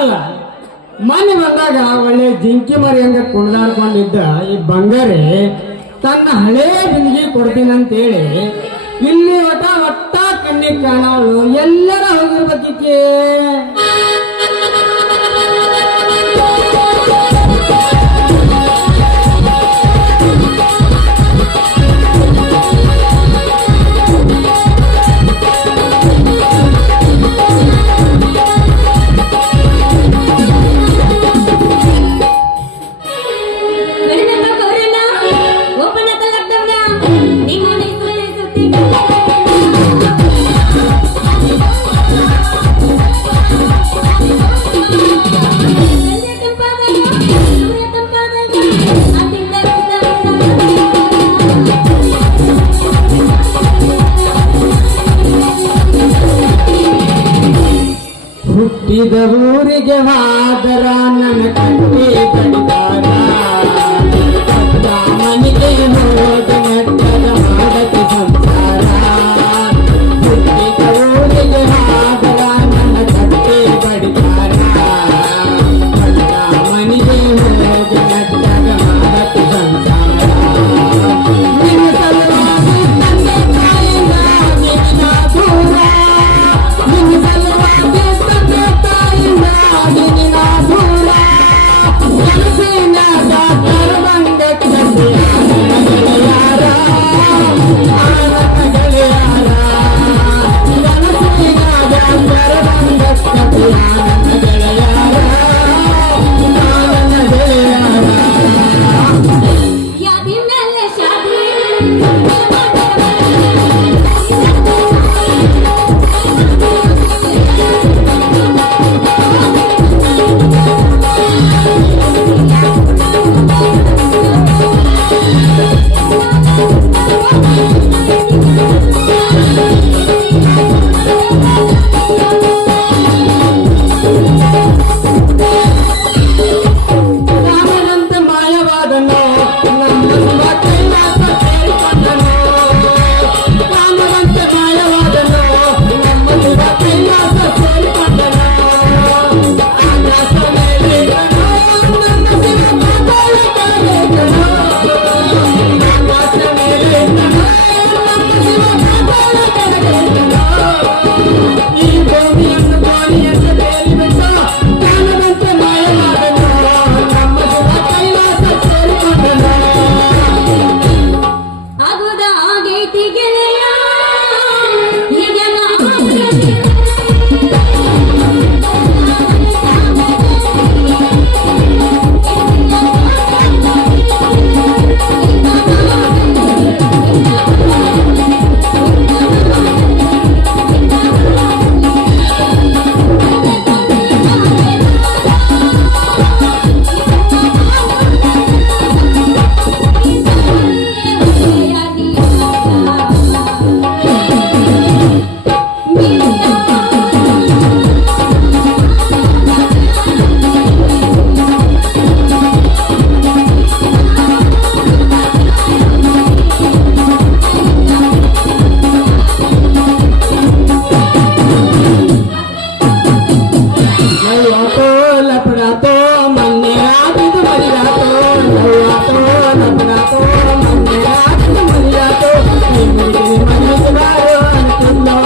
ಅಲ್ಲ ಮನೆ ಬಂದಾಗ ಒಳ್ಳೆ ಜಿಂಕಿ ಮರಿ ಹಂಗ ಕುಣಿದಾಡ್ಕೊಂಡಿದ್ದ ಈ ಬಂಗಾರಿ ತನ್ನ ಹಳೇ ಬಿಂದಿಗೆ ಕೊಡ್ತೀನಂತೇಳಿ ಇಲ್ಲಿ ಒಟ್ಟ ಕಣ್ಣಿಗೆ ಕಾಣವಳು ಎಲ್ಲರ ಹೋಗಿರ್ಬೇಕಿಕ್ಕೆ. ಹುಟ್ಟಿದ ಊರಿಗೆ ಹಾದರ ನನ್ನ ಕಟ್ಟಿ ಕಡಿತಾರ ಮನೆಗೆ ಹೋದ ನೆಟ್ಟದ ಮಾಡಕ್ಕೆ ಸಂಸಾರ. ಹುಟ್ಟಿದ ಊರಿಗೆ ಹಾದರ ನನ್ನ ಕಟ್ಟಿ ಕಡಿತಾರ ಮನೆಗೆ ಹೋದ ನೆಟ್ಟದ ಮಾಡಕ್ಕೆ ಸಂಸಾರ. ನಿನ್ನ ಸಲುವಾಗಿ ತಂದೆ ತಾಯಿನ ನಿನ್ನ ದೂರ, ನಿನ್ನ ಸಲುವಾಗಿ ತಂದೆ ತಾಯಿನ ನಿನ್ನ ದೂರ ಕನಸಿನಾಗ ಕರಬಂಗ ಕಟ್ಟಿ ಗೆಳೆಯಾರ ಗೆಳೆಯಾರ ಕನಸಿನಾಗ ಕರಬಂಗ ಕಟ್ಟಿ ಗೆಳೆಯಾರ ಗೆಳೆಯಾರ. ರಾಮನಂತೆ ಮಾಯವಾದನು ನಮ್ಮ ಶಿವ ಕೈಲಾಸ ಸೇರಿಕೊಂಡನು. ರಾಮನಂತೆ ಮಾಯವಾದನು ನಮ್ಮ ಶಿವ ಕೈಲಾಸ ಸೇರಿಕೊಂಡನು. ಆಕಾಶ ಮೇಲಿದ್ದನು ನನ್ನ ಶಿವ ಪಾತಾಳ ಕೆಳಗಿದ್ದನು. ಆಕಾಶ ಮೇಲಿದ್ದನು ನಮ್ಮ ಶಿವ ಪಾತಾಳ ಕೆಳಗಿದ್ದನು. ಈ ಭೂಮಿಯನ್ನು ಗೋಣಿಯನ್ನು ತೇಲಿಬಿಟ್ಟು ರಾಮನಂತೆ ಮಾಯವಾದನು ನಮ್ಮ ಶಿವ ಕೈಲಾಸ ಸೇರಿಕೊಂಡನು. ಆಗುದ ಆಗೈತಿ ಗೆಳೆಯ ಈಗೆಲ್ಲ ನವ್ವಾತೋ ಲಪಡಾತೋ ಮೊನ್ನೆ ಆದಿದು ಮರಿಯಾತೋ. ನವ್ವಾತೋ ಲಪಡಾತೋ ಮೊನ್ನೆ ಆದಿದು ಮರಿಯಾತೋ. ನಿಮಗೆ ಮನಸ್ಸು ಬಾರೋ ಅಂತಿಲ್ಲೋ.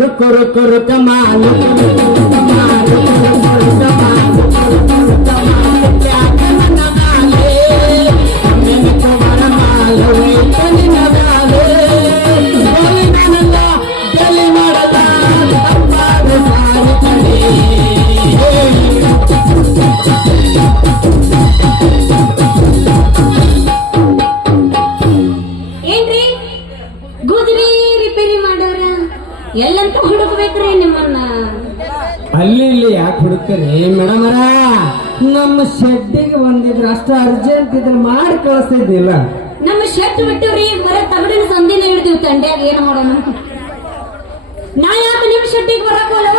रुक रुक रुक मालू मालू रुक मालू रुक मालू क्या करना माले मैंने तुम्हारा माल हुई तनी न वाले बोली ननला गली मरला अब्बार सारी चली. ಏನ್ರಿ ಗುದ್ರಿ ರಿಪೇರಿ ಮಾಡೋರ ಎಲ್ಲಂತ ಹುಡುಕ್ಬೇಕ್ರಿ ನಿಮ್ಮನ್ನ. ಅಲ್ಲಿ ಇಲ್ಲಿ ಯಾಕೆ ಹುಡುಕ್ತೀರಿ ಮೇಡಮರ? ನಮ್ಮ ಶೆಡ್ಡಿಗೆ ಬಂದಿದ್ರು ಅಷ್ಟು ಅರ್ಜೆಂಟ್ ಇದ್ರೆ ಮಾಡಿ ಕಳಿಸ್ತಿದ್ದಿಲ್ಲ. ನಮ್ಮ ಶೆಟ್ ಬಿಟ್ಟಿವ್ರಿ ಬರೀ ತಗಡಿನ ಸಂದಿನ ಹಿಡ್ತೀವಿ ತಂಡ್ಯಾಗ ಏನ್ ಮಾಡೋಣ ನಾ ಯಾಕೆ ನಿಮ್ ಶೆಟ್ಟಿಗೆ ಬರಕೋಲು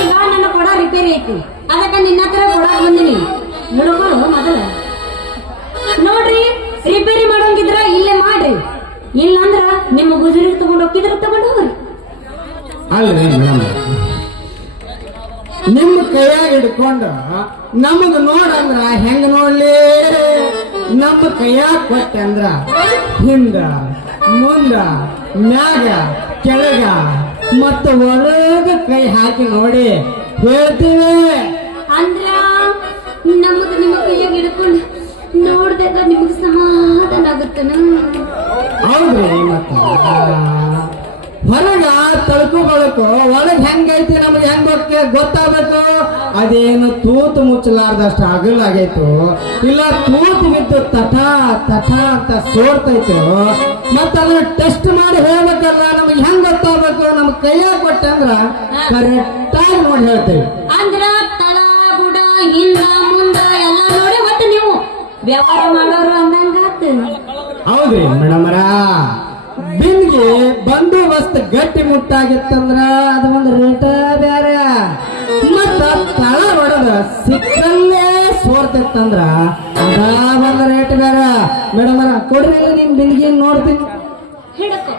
ಈಗ ನನ್ನ ಕೊಡ ರಿಪೇರಿ ಐತಿ ಅದಕ್ಕ ನಿನ್ನ ಹತ್ರ ಕೊಡಕ್ ಬಂದಿನಿ ನೋಡ್ಕೊಳ್ಳು ಮೊದಲ ನೋಡ್ರಿ ರಿಪೇರಿ ಮಾಡೋಂಗಿದ್ರ ಇಲ್ಲೇ ಮಾಡ್ರಿ ಇಲ್ಲಂದ್ರ ನಿಮ್ಮ ಗುಜರಿ ತಗೊಂಡ್ ಹೋಗಿದ್ರ ತಗೊಂಡ್ ಹೋಗ್ರಿ ಅಲ್ರಿ ಮೇಡಮ್ ನಿಮ್ಮ ಕೈಯಾಗ ಹಿಡ್ಕೊಂಡ ನಮಗ್ ನೋಡಂದ್ರ ಹೆಂಗ ನೋಡ್ಲಿ ನಮ್ಮ ಕೈಯಾಗ ಕೊಟ್ಟೆ ಅಂದ್ರ ಹಿಂದ ಮುಂದ ಮ್ಯಾಗ ಕೆಳಗ ಮತ್ತ ಒಳಗ ಕೈ ಹಾಕಿ ನೋಡಿ ಹೇಳ್ತೀವಿ ಅಂದ್ರ ನಮಗ್ ನಿಮ್ಮ ಕೈಯಾಗ ಹಿಡ್ಕೊಂಡು ನೋಡ್ದಾಗ ನಿಮಗ್ ಸಮಾಧಾನ ಆಗುತ್ತನ ಹೌದ್ರಿ ಮತ್ತ ಹೊರಗ ತಳ್ಕು ಬಳಕು ಒಳಗ್ ಹೆಂಗೈತಿ ನಮ್ಗೆ ಹೆಂಗ್ ಗೊತ್ತಾಗಬೇಕು ಅದೇನು ತೂತು ಮುಚ್ಚಲಾರ್ದಷ್ಟು ಅಗಲಾಗೈತು ಇಲ್ಲ ತೂತು ಬಿದ್ದು ತಟ ತಟ ಅಂತ ಸೋರ್ತೈತು ಮತ್ತ ಅದನ್ನ ಟೆಸ್ಟ್ ಮಾಡಿ ಹೇಳ್ಬೇಕಲ್ಲ ನಮ್ಗೆ ಹೆಂಗ್ ಗೊತ್ತಾಗಬೇಕು ನಮ್ ಕೈಯಾಗ ಕೊಟ್ಟೆ ಅಂದ್ರ ಕರೆಕ್ಟ್ ಆಗಿ ನೋಡಿ ಹೇಳ್ತೇವೆ ಅಂದ್ರ ತಳ ಬುಡ ಹಿಂದ ಮುಂದ ಎಲ್ಲ ನೋಡಿ ಮತ್ತೆ ನೀವು ವ್ಯವಹಾರ ಮಾಡೋರು ಅಂದಂಗಾತ ಹೌದ್ರಿ ಮೇಡಮರ ಬಿನ್ಗೆ ಬಂದೋಬಸ್ತ್ ಗಟ್ಟಿ ಮುಟ್ಟಾಗಿತ್ತಂದ್ರ ಅದು ಒಂದು ರೇಟ ಬ್ಯಾರ ಮತ್ತ ತಳ ಹೊಡೆದ ಸಿಕ್ಕಲ್ಲೇ ಸೋರ್ತಿತ್ತಂದ್ರ ಅದ ಒಂದು ರೇಟ್ ಬ್ಯಾರ ಮೇಡಮರ ಕೊಡ್ರಿ ನಿಮ್ ಬಿನ್ಗೆ ನೋಡ್ತೀನಿ ಹಿಡಕೋ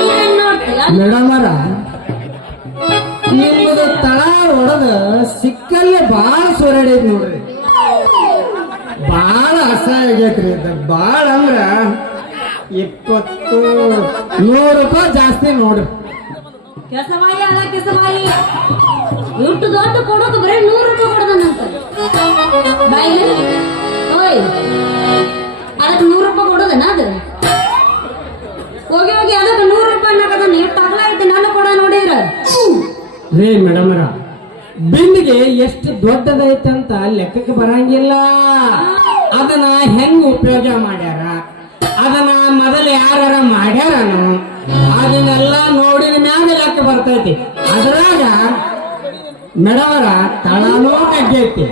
ಎಲ್ಲ ನೋಡ್ತೀಯ ಮೇಡಮರ ನಿಮ್ಮದು ತಳ ಹೊಡೆದ ಸಿಕ್ಕಲ್ಲೇ ಬಾಳ ಸೋರಾಡೈತಿ ನೋಡ್ರಿ ಬಾಳ ಅಸಹ್ಯ ಆಗೈತ್ರಿ ಇದ ಬಾಳ ಅಂದ್ರ 20-100 ರೂಪಾಯಿ ಜಾಸ್ತಿ ನೋಡ್ರಿ ಕೆಸವಾಯಿ ಅಲ್ಲ ಕೆಸವಾಯಿ ಇಟ್ಟು ದೊಡ್ಡ ಕೊಡೋದು ಬರೀ 100 ರೂಪಾಯಿ ಕೊಡದನಂತ ಬಾಯಿಲಿ ಓಯ್ ಅದಕ್ಕೆ 100 ರೂಪಾಯಿ ಕೊಡೋದನ ಅದು ಹೋಗಿ ಹೋಗಿ ಅದಕ್ಕೆ 100 ರೂಪಾಯಿ ಅನ್ನಕದನ್ನ ಎಷ್ಟು ಅಗಲ ಐತೆ ನಾನು ಕೊಡ ನೋಡಿರ ರೇ ಮೇಡಮರ ಬಿಂದಿಗೆ ಎಷ್ಟು ದೊಡ್ಡದೈತೆ ಅಂತ ಲೆಕ್ಕಕ್ಕೆ ಬರಂಗಿಲ್ಲ ಅದನ್ನ ಹೆಂಗ್ ಉಪಯೋಗ ಮಾಡ್ಯಾರ ಅದನ್ನ ಮೊದಲು ಯಾರ ಮಾಡ್ಯಾರನು ಅದನ್ನೆಲ್ಲ ನೋಡಿದ ಮ್ಯಾಗ ಲೆಕ್ಕ ಬರ್ತೈತಿ ಅದ್ರಾಗ ಮೇಡಮರ ತಳನೂ ತಗ್ಗೈತಿ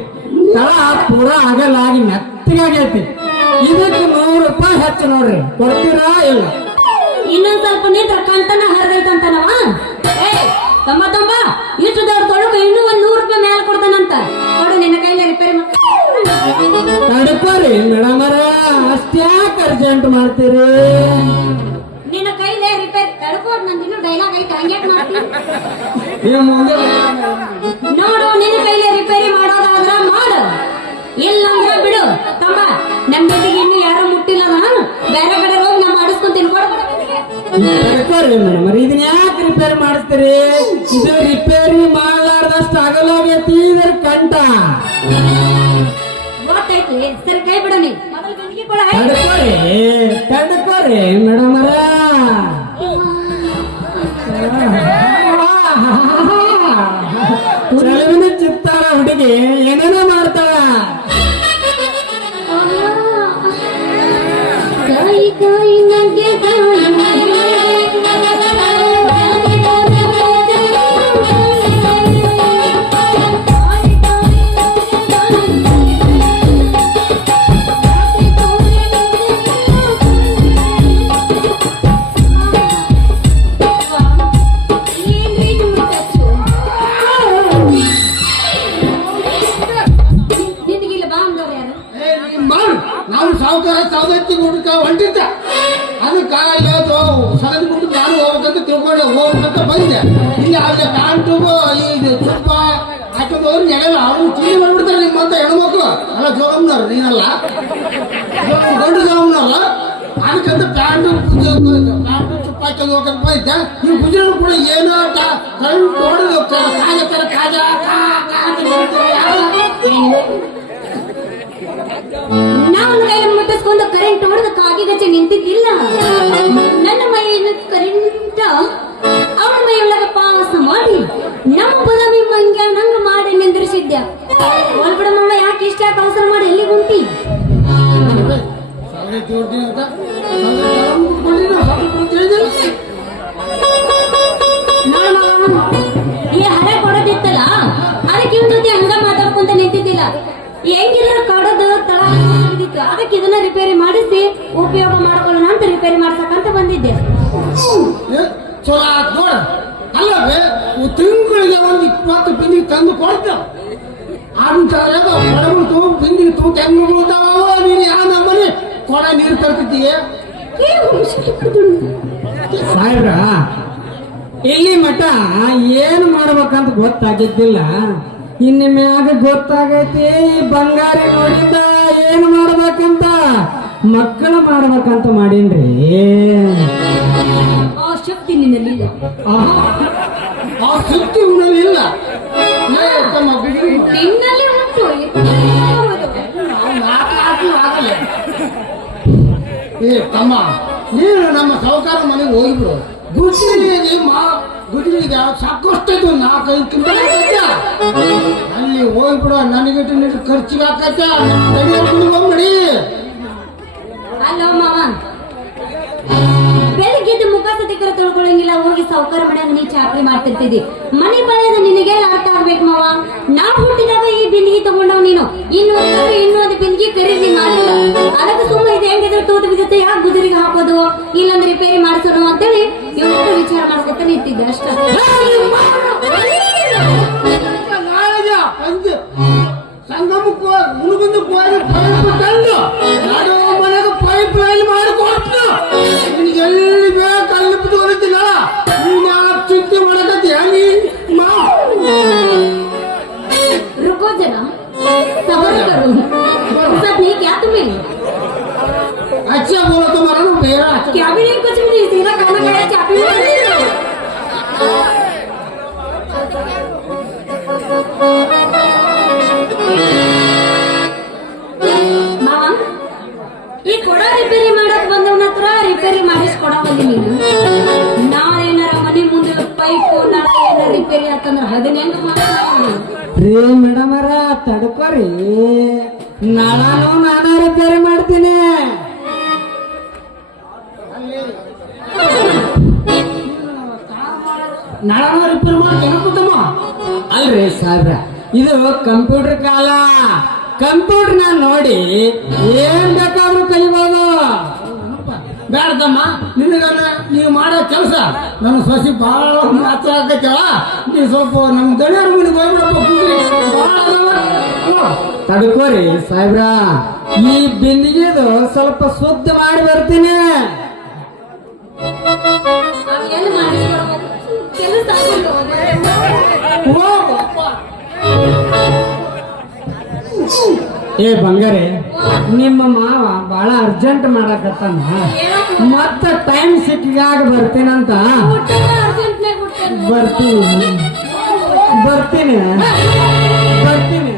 ತಳ ಪೂರ ಅಗಲಾಗಿ ಮೆತ್ತಗಾಗೈತಿ ಇದಕ್ಕೆ 100 ರೂಪಾಯಿ ಹೆಚ್ಚು ನೋಡ್ರಿ ಕೊಡ್ತೀರಾ ಇಲ್ಲ ಇನ್ನೊಂದ್ ಸ್ವಲ್ಪ ನಿಂತ್ರ ಕಂತನ ಹರಿದೈತಂತನವ ಏ ತಮ್ಮ ತಮ್ಮ ಇಷ್ಟು ದೊಡ್ಡ ತೊಡಕ ಇನ್ನೂ 100 ರೂಪಾಯಿ ಮೇಲೆ ಕೊಡ್ತಾನಂತ ನೋಡು ನಿನ್ನ ಕೈಲಿ ರಿಪೇರಿ ತಡ್ಕೋರಿ ಮೇಡಮರ ಅಷ್ಟ್ಯಾಕೆ ಅರ್ಜೆಂಟ್ ಮಾಡ್ತೀರಿ ನಿನ್ನ ಕೈಲೇ ರಿಪೇರಿ ತಡ್ಕೋಡ್ ನಂದು ಇನ್ನೂ ಡೈಲಾಗ್ ಐತೆ ಹಂಗ್ಯಾಕ್ ಮಾಡ್ತೀನಿ ನೀವು ಮುಂದೆ ನೋಡು ನಿನ್ನ ಕೈಲೇ ರಿಪೇರಿ ಮಾಡೋದಾದ್ರ ಮಾಡು ಇಲ್ಲಂದ್ರ ಬಿಡು ತಮ್ಮ ನಮ್ಮ ಜೊತೆಗೆ ಇನ್ನು ಯಾರು ಮುಟ್ಟಿಲ್ಲ ನಾನು ಬೇರೆ ಕಡೆ ಹೋಗಿ ನಾ ಮಾಡಿಸ್ಕೊಂತೀನಿ ತಡ್ಕೋರಿ ಮೇಡಮರ ಇದನ್ನ ಯಾಕೆ ರಿಪೇರಿ ಮಾಡಿಸ್ತೀರಿ ಇದು ರಿಪೇರಿ ಮಾಡಲಾರ್ದಷ್ಟು ಅಗಲಾಗೈತಿ ಇದರ ಕಂಟ ಗೊತ್ತೈತಿ ಸರಿ ಕೈ ಬಿಡ ನೀ ಮೊದಲು ಗಂಜಿಗೆ ಕೊಡ ತಡ್ಕೋರಿ ಮೇಡಮರ ಚಲವಿನ ಚಿತ್ತಾರ ಹುಡುಗಿ ಏನೇನೋ ಮಾಡ್ತಾಳ ಕಾಯಿ ಕಾಯಿ ನಗೆ ನಾವು ಸಾವುಕಾರ ಸೌದತ್ತಿ ಗುಡ್ಕ ಹೊಂಟಿದ್ದ ಅದಕ್ಕೆ ಯಾವ್ದು ಸಲದ ಗುಡ್ಡ ನಾನು ಹೋಗ್ಬೇಕಂತ ತಿಳ್ಕೊಂಡು ಹೋಗ್ಬೇಕಂತ ಬಂದೆ ಇಲ್ಲಿ ಅಲ್ಲಿ ಪ್ಯಾಂಟು ಇದು ತುಪ್ಪ ಹಾಕೋದವ್ರು ನೆಗಲ್ಲ ಅವ್ರು ತಿಂಡಿ ಬಂದ್ಬಿಡ್ತಾರೆ ನಿಮ್ಮಂತ ಹೆಣ್ಮಕ್ಳು ಅಲ್ಲ ಜೋಗಮ್ನವ್ರು ನೀನಲ್ಲ ಗಂಡು ಜೋಗಮ್ನವ್ರಲ್ಲ ಅದಕ್ಕಂತ ಪ್ಯಾಂಟು ತುಪ್ಪ ಹಾಕೋದು ಹೋಗಂತ ಬಂದಿದ್ದೆ ನೀವು ಗುಜರಾತ್ ಕೂಡ ಏನೋ ಕರೆಂಟ್ ನೋಡಿದ್ರು ಕಾಜ ನಾವು ಕೈಯನ್ನು ಮುಟ್ಟಿಸ್ಕೊಂಡು ಕರೆಂಟ್ ಹೊಡೆದ ಕಾಗಿಗಚ್ಚೆ ನಿಂತಿದ್ದಿಲ್ಲ ನನ್ನ ಮೈಯನ್ನು ಕರೆಂಟ್ ಅವಳ ಮೈಯೊಳಗ ಪಾಸ ಮಾಡಿ ನಮ್ಮ ಬದಾಮಿ ಮಂಗ್ಯ ನಂಗ ಮಾಡಿ ನಿಂದಿರಿಸಿದ್ದ ಒಳಗಡೆ ನೋಡ ಯಾಕೆ ಇಷ್ಟ ಅವಸರ ಮಾಡಿ ಎಲ್ಲಿ ಉಂಟಿ ಈ ಹರ ಕೊಡೋದಿತ್ತಲ್ಲ ಅದಕ್ಕೆ ಇವ್ ಜೊತೆ ಹಂಗ ಮಾತಾಡ್ಕೊಂತ ನಿಂತಿದ್ದಿಲ್ಲ ಹೆಂಗಿದ್ರು ಕಡದು ತಳ ಬಿದ್ದಿತ್ತು. ಅದಕ್ಕೆ ಇದನ್ನ ರಿಪೇರಿ ಮಾಡಿಸಿ ಉಪಯೋಗ ಮಾಡ್ಕೊಳ್ಳೋಣ ಅಂತ ರಿಪೇರಿ ಮಾಡ್ಸಕ್ಕಂತ ಬಂದಿದ್ದೆ. ಚಲೋ ಆತ್ ನೋಡ. ಅಲ್ಲವೇ ತಿಂಗಳಿಗೆ ಒಂದು 20 ಬಿಂದಿಗೆ ತಂದು ಕೊಡ್ತೇವೆ. ಅಂತ ಕೊಡಬಿಡ್ತು ಬಿಂದಿಗೆ ತೂತ ಹೆಂಗ್ ಬೀಳ್ತಾವ. ನೀನು ಯಾವ ನಮ್ಮನೆ ಕೊಡ ನೀರು ತರ್ತಿದ್ದೀಯ? ಸಾಹೇಬ್ರ ಇಲ್ಲಿ ಮಠ ಏನ್ ಮಾಡ್ಬೇಕಂತ ಗೊತ್ತಾಗಿದ್ದಿಲ್ಲ. ಇನ್ನು ಮ್ಯಾಗ ಗೊತ್ತಾಗೈತಿ. ಈ ಬಂಗಾರಿ ನೋಡಿಂದ ಏನ್ ಮಾಡ್ಬೇಕಂತ ಮಕ್ಕಳು ಮಾಡ್ಬೇಕಂತ ಮಾಡೀನ್ರಿ. ಆ ಶಕ್ತಿ ನಿನ್ನಲ್ಲಿಲ್ಲ. ಆ ಶಕ್ತಿ ಉಣ್ಣಲಿಲ್ಲ. ನಿನ್ನಲ್ಲಿ ಉಂಟು. ಏ ತಮ್ಮ, ನೀನು ನಮ್ಮ ಸಾಹುಕಾರ ಮನೆಗೆ ಹೋಗಿಬಿಡು. ಗುಜರಿಗೆ ಸಾಕಷ್ಟು 4-5 ಕ್ವಿಂಟಲ್ ಅಲ್ಲಿ ಹೋಗ್ಬಿಡು. ನನಗಿಟ್ಟು ಖರ್ಚಿಗೆ ಹಾಕತ್ತ ಹೋಗ್ಬಿಡಿ. ಅಲ್ಲೋ ಮಾವ, ಬೆಳಿಗ್ಗೆ ಮುಖ ಸತಿಕರ ತೊಳ್ಕೊಳಂಗಿಲ್ಲ. ಹೋಗಿ ಸಾವುಕಾರ ಮನ್ಯಾಗ ನೀ ಚಾಕ್ರಿ ಮಾಡ್ತಿರ್ತಿದ್ದಿ. ಮನೆ ಬಳೆದ ನಿನಗೆ ಅರ್ಥ ಆಗ್ಬೇಕು ಮಾವ. ನಾ ಹುಟ್ಟಿದಾಗ ಈ ಬಿಂದಿಗೆ ತಗೊಂಡವ್ ನೀನು. ಇನ್ನೊಂದು ಬಿಂದಿಗೆ ಖರೀದಿ ಮಾಡಿಲ್ಲ. ಅದಕ್ಕೆ ಸುಮ್ಮನೆ ಇದು ಹೆಂಗಿದ್ರೆ ತೋಟ ಬಿದ್ದುತ್ತೆ, ಯಾಕೆ ಗುಜರಿಗೆ ಹಾಕೋದು, ಇಲ್ಲಂದ್ರೆ ರಿಪೇರಿ ಮಾಡಿಸೋಣ ಅಂತೇಳಿ ಇವತ್ತು ವಿಚಾರ ಮಾಡ್ಕೊತ ನಿಂತಿದ್ದೆ ಅಷ್ಟ. ಸಂಗಮಕ್ಕೆ ಮುಳುಗುಂದಕ್ಕೆ ಹೋಗಿ ಪೈಪ್ ತಂದು ನಾನು ಮನೆಗೆ ಪೈಪ್ ಲೈನ್ ಮಾಡಿಕೊಟ್ಟು ನಿನಗೆ ಎಲ್ಲಿ ಬೇಕು ಅಲ್ಲಿ ಬಿಟ್ಕೊಂಡಿದ್ದಿಲ್ಲ. ನೀನು ಯಾವ ಚಿಂತೆ ಮಾಡಕತ್ತಿ ಹೇಳಿ रुको जरा, सबर करो. सब नहीं क्या तुम्हें? अच्छा बोलो तुम्हारा ना मेरा क्या भी नहीं, कुछ भी नहीं. सीधा खाना खाया, चापी ಮಾವ, ಈ ಕೊಡ ರಿಪೇರಿ ಮಾಡಕ್ ಬಂದವನ ಹತ್ರ ರಿಪೇರಿ ಮಾಡಿಸ್ಕೊಡವಲ್ಲಿ ನೀನು. ನಾವೇನಾರ ಮನೆ ಮುಂದೆ ಪೈಪು ನಳ ಏನಾರ ರಿಪೇರಿ ಆತಂದ್ರ ಅದನ್ನ ಹೆಂಗ ರೀ ಮೇಡಮರ ತಡ್ಕೋರಿ, ನಾಳಾನು ನಾನ ರಿಪೇರಿ ಮಾಡ್ತೀನಿ. ನಾಳೆ ರಿಪೇರ್ ಮಾಡ್ತೇನೆ. ಅಲ್ರಿ ಸಾಹೇಬ್ರ, ಇದು ಕಂಪ್ಯೂಟರ್ ಕಾಲ. ಕಂಪ್ಯೂಟರ್ ನೋಡಿ ಏನ್ ಬೇಕಾದ್ರೂ ಕಲಿಬಹುದು. ಬೇಡದಮ್ಮ, ನಿನಗಲ್ಲ ನೀವು ಮಾಡೋ ಕೆಲಸ ನನ್ನ ಸೊಸಿ ಬಹಳ ಮಾತ್ರ ಆಗತ್ತಲ್ಲ. ನೀವು ಸ್ವಲ್ಪ ನಮ್ಮ ದಣಿಯರ ಮನೆಗೆ ಹೋಗ್ಬಿಡಪ್ಪ. ತಡ್ಕೋರಿ ಸಾಹೇಬ್ರ, ಈ ಬಿಂದಿಗೆದು ಸ್ವಲ್ಪ ಶುದ್ಧ ಮಾಡಿ ಬರ್ತೀನಿ. ಎಲ್ಲಿ ಮಾಡಿಸ್ಕೊಡ್ಬೇಕು ಕೆಲಸ ಏ ಬಂಗಾರೆ, ನಿಮ್ಮ ಮಾವ ಬಹಳ ಅರ್ಜೆಂಟ್ ಮಾಡಕತ್ತಾನ. ಮತ್ತ ಟೈಮ್ ಸಿಕ್ಕಾಗ ಬರ್ತೀನಂತ. ಬರ್ತೀನಿ ಬರ್ತೀನಿ ಬರ್ತೀನಿ.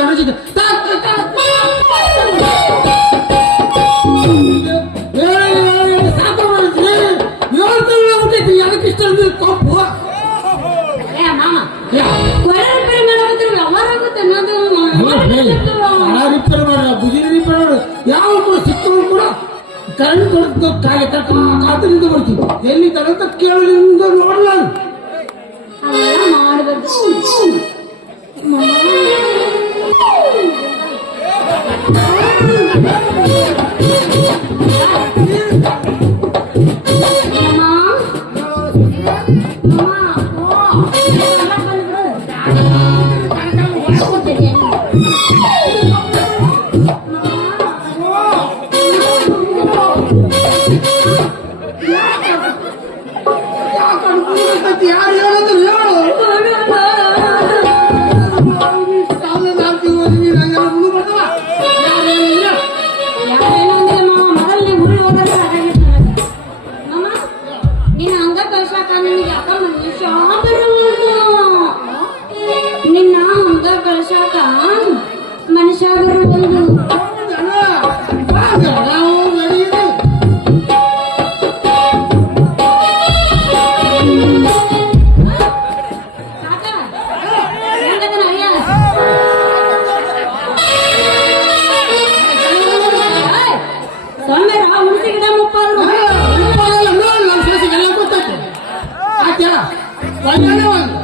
ಕಡಜಿಗೆ ಸಾಕು ಮಾಡ್ತೀನಿ 7 ತಿಂಗಳು ಹುಟ್ಟೈತಿ ಅದಕ್ಕೆ ಇಷ್ಟ ಕೊಪ್ಪು ಏ ಮಾಮ ಕೊಡ ರಿಪೇರಿ ಮಾಡೋದ್ರ ವ್ಯವಹಾರ ಆಗುತ್ತೆ ಅನ್ನೋದು ರಿಪೇರ್ ಮಾಡ ಬುಜಿ ರಿಪೇರ್ ಮಾಡು ಯಾವ ಕೂಡ ಸಿಕ್ಕರು ಕೂಡ ಕರೆಂಟ್ ಕೊಡ್ತು ಕಾಲಿ ಕಾತರಿಂದ ಬರ್ತೀವಿ ಎಲ್ಲಿ ತನಕ ಕೇಳಲಿಂದ ನೋಡಲ್ಲ ಅವೆಲ್ಲ ಮಾಡಬಾರ್ದು ಯಾರು ಹೇಳೋದು ಹೇಳು ನಿನ್ನ ಹಂಗ ಕಳ್ಸಾಕ ಮನುಷ್ಯ ಬರುವುದು ಹುಣಸಿ ಗಿಡ ಮುಪ್ಪಾದ್ರು ಎಲ್ಲ ಗೊತ್ತೈತೆ ಆಯ್ತಾ